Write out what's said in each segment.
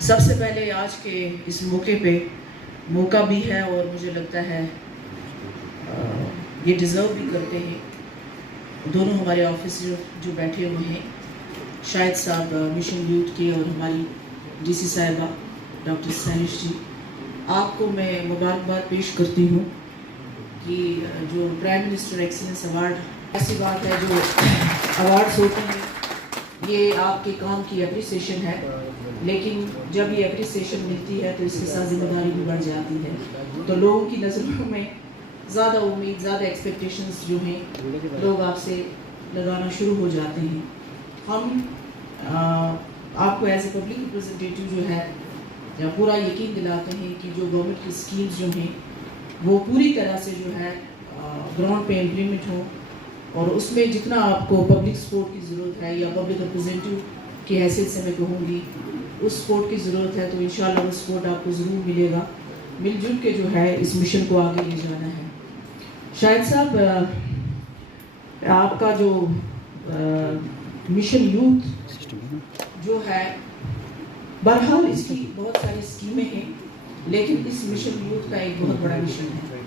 سب سے پہلے آج کے اس موقع پہ موقع بھی ہے اور مجھے لگتا ہے یہ ڈیزرو بھی کرتے ہیں دونوں ہمارے آفیسر جو بیٹھے ہوئے ہیں، شاہد صاحب مشن یوتھ کے اور ہماری ڈی سی صاحبہ ڈاکٹر سینش جی، آپ کو میں مبارکباد پیش کرتی ہوں کہ جو پرائم منسٹر ایکسلنس ایوارڈ ایسی بات ہے جو ایوارڈز ہوتے ہیں یہ آپ کے کام کی اپریسیشن ہے، لیکن جب یہ اپریسیشن ملتی ہے تو اس کے ساتھ ذمہ داری بھی بڑھ جاتی ہے، تو لوگوں کی نظروں میں زیادہ امید، زیادہ ایکسپیکٹیشنز جو ہیں لوگ آپ سے لگانا شروع ہو جاتے ہیں۔ ہم آپ کو ایز اے پبلک ریپرزنٹیٹیو جو ہے پورا یقین دلاتے ہیں کہ جو گورنمنٹ کی اسکیمز جو ہیں وہ پوری طرح سے جو ہے گراؤنڈ پہ امپلیمنٹ ہوں، اور اس میں جتنا آپ کو پبلک سپورٹ کی ضرورت ہے یا پبلک ریپرزنٹیٹیو کی حیثیت سے میں کہوں گی اس سپورٹ کی ضرورت ہے، تو انشاءاللہ وہ سپورٹ آپ کو ضرور ملے گا۔ مل جل کے جو ہے اس مشن کو آگے لے جانا ہے۔ شاہد صاحب، آپ کا جو مشن یوتھ جو ہے، بہرحال اس کی بہت ساری اسکیمیں ہیں، لیکن اس مشن یوتھ کا ایک بہت بڑا مشن ہے،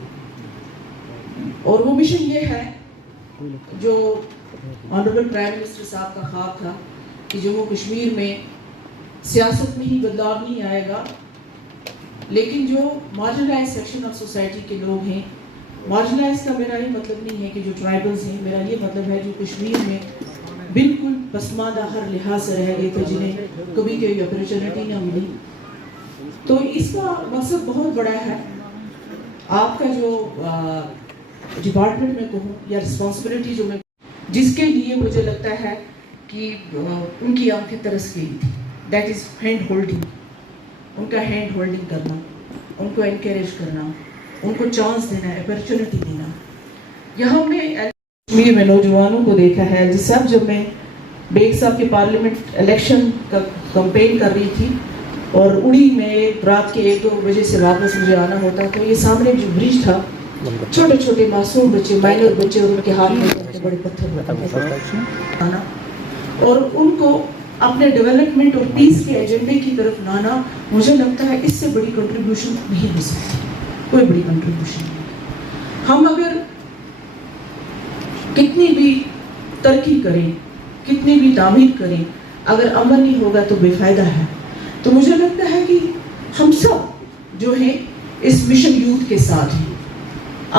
اور وہ مشن یہ ہے جو آنریبل پرائم منسٹر صاحب کا خواب تھا کہ جموں کشمیر میں سیاست میں ہی بدلاؤ نہیں آئے گا، لیکن جو مارجنلائز سیکشن آف سوسائٹی کے لوگ ہیں، مارجنلائز کا میرا یہ مطلب نہیں ہے کہ جو ٹرائبلز ہیں، میرا یہ مطلب ہے جو کشمیر میں بالکل پسماندہ ہر لحاظ سے رہ گئے تھے، جنہیں کبھی کوئی اپرچونٹی نہ ملی، تو اس کا مقصد بہت بڑا ہے۔ آپ کا جو ڈپارٹمنٹ میں کہوں یا رسپانسبلٹی جو میں جس کے لیے مجھے لگتا ہے کہ ان کی آنکھیں ترس گئی تھی، دیٹ از ہینڈ ہولڈنگ، ان کا ہینڈ ہولڈنگ کرنا، ان کو انکریج کرنا، ان کو چانس دینا، اپرچونٹی دینا۔ یہاں ہم نے کشمیر میں نوجوانوں کو دیکھا ہے، جس صاحب جب میں بیگ صاحب کے پارلیمنٹ الیکشن کا کمپین کر رہی تھی اور اڑی میں رات کے 1-2 بجے سے واپس مجھے آنا ہوتا، تو یہ سامنے جو برج تھا، چھوٹے چھوٹے معصوم بچے، مائنر بچے، اور ان کے ہاتھ میں بڑے پتھر آنا، اور ان کو اپنے ڈیولپمنٹ اور پیس کے ایجنڈے کی طرف لانا، مجھے لگتا ہے اس سے بڑی کنٹریبیوشن نہیں ہو سکتی، کوئی بڑی کنٹریبیوشن نہیں۔ ہم اگر کتنی بھی ترقی کریں، کتنی بھی تعمیر کریں، اگر امن نہیں ہوگا تو بے فائدہ ہے۔ تو مجھے لگتا ہے کہ ہم سب جو ہیں اس مشن یوتھ کے ساتھ ہیں،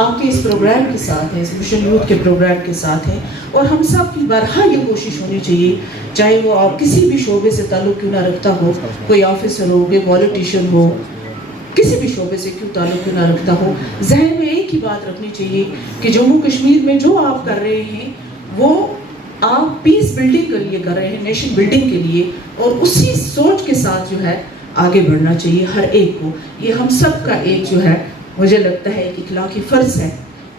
آپ کے اس پروگرام کے ساتھ ہیں، اس مشن یوتھ کے پروگرام کے ساتھ ہیں، اور ہم سب کی بارہا یہ کوشش ہونی چاہیے، چاہے وہ آپ کسی بھی شعبے سے تعلق کیوں نہ رکھتا ہو، کوئی آفیسر ہو، کوئی پولیٹیشین ہو، کسی بھی شعبے سے کیوں تعلق کیوں نہ رکھتا ہو، ذہن میں ایک ہی بات رکھنی چاہیے کہ جموں کشمیر میں جو آپ کر رہے ہیں وہ آپ پیس بلڈنگ کے لیے کر رہے ہیں، نیشن بلڈنگ کے لیے، اور اسی سوچ کے ساتھ جو ہے آگے بڑھنا چاہیے ہر ایک کو۔ یہ ہم سب کا ایک جو ہے مجھے لگتا ہے ایک اخلاقی فرض ہے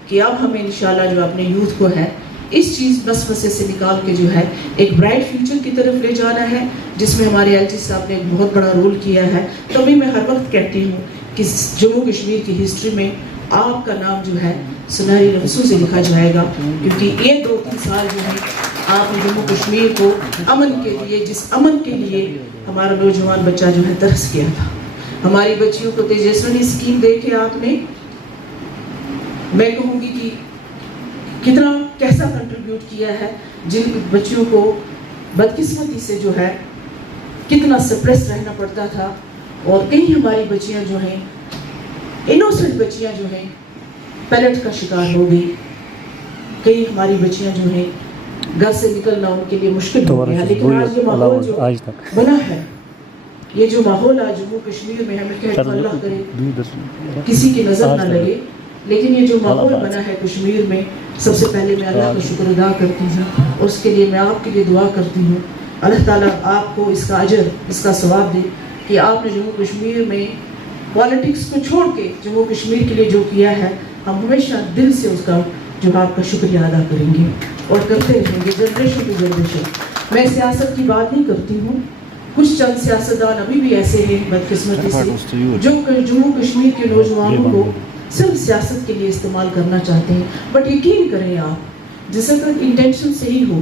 کہ اب ہمیں انشاءاللہ جو اپنے یوتھ کو ہے اس چیز مسئلے سے نکال کے جو ہے ایک برائٹ فیوچر کی طرف لے جانا ہے، جس میں ہمارے ایل جی صاحب نے ایک بہت بڑا رول کیا ہے۔ تبھی میں ہر وقت کہتی ہوں کہ جموں کشمیر کی ہسٹری میں آپ کا نام جو ہے سنہری لفظوں سے لکھا جائے گا، کیونکہ یہ 2-3 سال جو ہے آپ نے جموں کشمیر کو امن کے لیے، جس امن کے لیے ہمارا نوجوان بچہ جو ہے ترس گیا تھا، ہماری بچیوں کو تیجسونی اسکیم دے کے آپ نے، میں کہوں گی کہ کتنا کیسا کنٹریبیوٹ کیا ہے، جن بچیوں کو بدقسمتی سے جو ہے کتنا سپریس رہنا پڑتا تھا، اور کئی ہماری بچیاں جو ہیں انوسنٹ بچیاں جو ہیں پیلٹ کا شکار ہو گئی، کئی ہماری بچیاں جو ہیں گھر سے نکلنا ان کے لیے مشکل ہو گیا، لیکن آج یہ ماحول جو بنا ہے، یہ جو ماحول آج جموں کشمیر میں ہمیں کہ اللہ کرے کسی کی نظر نہ لگے، لیکن یہ جو ماحول بنا ہے کشمیر میں، سب سے پہلے میں اللہ کا شکر ادا کرتی ہوں، اور اس کے لیے میں آپ کے لیے دعا کرتی ہوں اللہ تعالیٰ آپ کو اس کا اجر، اس کا ثواب دے کہ آپ نے جموں کشمیر میں پالیٹکس کو چھوڑ کے جموں کشمیر کے لیے جو کیا ہے، ہم ہمیشہ دل سے اس کا جو آپ کا شکریہ ادا کریں گے اور کرتے رہیں گے جنریشن ٹو جنریشن۔ میں سیاست کی بات نہیں کرتی ہوں، کچھ چند سیاستدان ابھی بھی ایسے ہیں بدقسمتی سے جو جموں کشمیر کے نوجوانوں کو صرف سیاست کے لیے استعمال کرنا چاہتے ہیں، بٹ یقین کریں آپ جس وقت انٹینشن صحیح ہو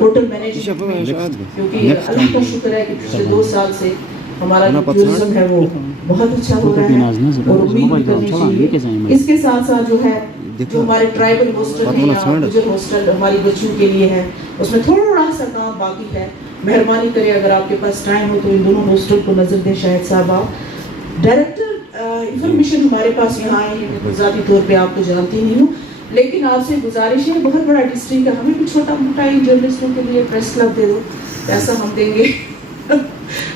ہوٹل مینجمنٹ میں، کیونکہ اللہ کا شکر ہے کہ پچھلے 2 سال سے ہمارا جو ٹورزم ہے وہ بہت اچھا ہو رہا ہے اور امید بھی کرنی چاہیے۔ اس کے ساتھ ساتھ جو ہے جو ہمارے ٹرائبل ہاسٹل ہے یا گجر ہاسٹل ہماری بچیوں کے لیے ہے، اس میں تھوڑا سا کام باقی ہے۔ مہربانی کرے اگر آپ کے پاس ٹائم ہو تو ان دونوں ہاسٹل کو نظر دیں۔ شاہد صاحب آپ ڈائریکٹر انفارمیشن ہمارے پاس یہاں آئے ہیں، میں ذاتی طور پہ آپ کو جانتی نہیں ہوں، لیکن آپ سے گزارش ہے، بہت بڑا ڈسٹرکٹ ہے، ہمیں بھی چھوٹا موٹا ہی جرنلسٹوں کے لیے پریس کلب دے دو، پیسہ ہم دیں گے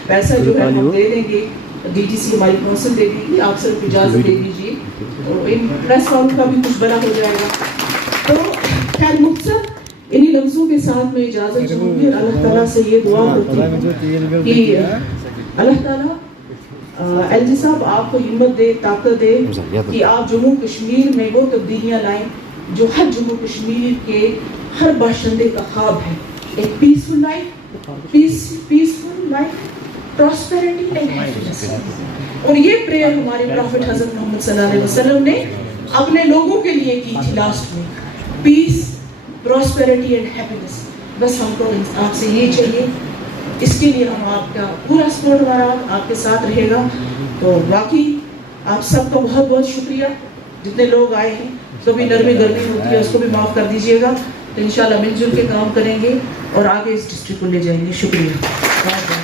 پیسہ جو ہے ہم دے دیں گے، ڈی ٹی سی ہماری کونسل دے دے گی، آپ صرف اجازت دے دیجیے تو ان پریس والوں کا بھی کچھ بڑا ہو جائے گا۔ تو خیر مختصر انہی لفظوں کے ساتھ میں اجازت چاہوں گی اور اللہ تعالیٰ سے یہ دعا کرتی ہوں کہ اللہ تعالیٰ ایل جی صاحب آپ کو ہمت دے، طاقت دے کہ آپ جموں کشمیر میں وہ تبدیلیاں لائیں جو ہر جموں کشمیر کے ہر باشندے کا خواب ہے، ایک peaceful life, peaceful life, prosperity and happiness. اور یہ پریئر ہمارے پروفٹ حضرت محمد صلی اللہ علیہ وسلم نے اپنے لوگوں کے لیے کی تھی لاسٹ میں، پیس، پراسپیرٹی اینڈ ہیپینس۔ بس ہم کو آپ سے یہ چاہیے، اس کے لیے ہم آپ کا پورا سپورٹ ہمارا آپ کے ساتھ رہے گا۔ تو باقی آپ سب کا بہت بہت شکریہ، جتنے لوگ آئے ہیں، کبھی نرمی گرمی ہوتی ہے اس کو بھی معاف کر دیجیے گا، تو انشاءاللہ مل جل کے کام کریں گے اور آگے اس ڈسٹرکٹ کو لے جائیں گے۔ شکریہ۔